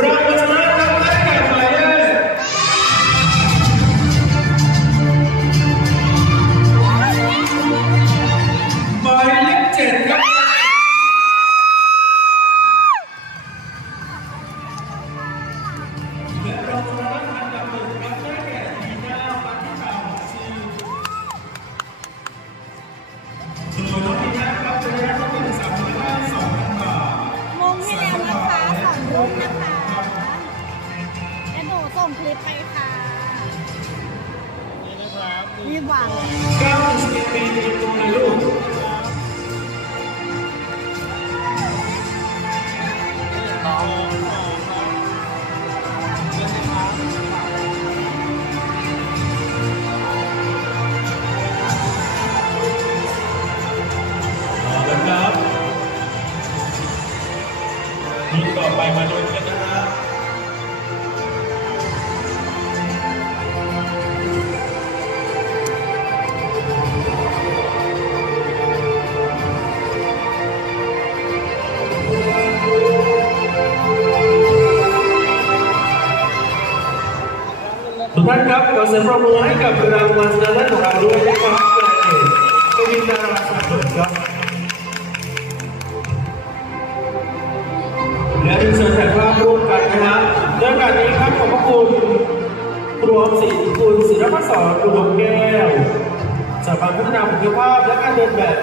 ร ลิปไปค่ะนี่นะครับรีบวางเก้าถึงสิบปีในตัวในลูกสองสองครับเล่นนะครับเอาละครับทีมต่อไปมาดูกัน ทุกท่านครับขอเสียงปรบมือให้กับรางวัลชนะเลิศของเราด้วยนะครับกวินดาราสมบูรณ์ครับและดิฉันถ่ายภาพร่วมกันนะครับในโองกาสนี้ครับขอบพระคุณรวมศรีคุณศิลปศรรวมแก้วสถาบันพัฒนาบุคลิกภาพและการเดินแบบ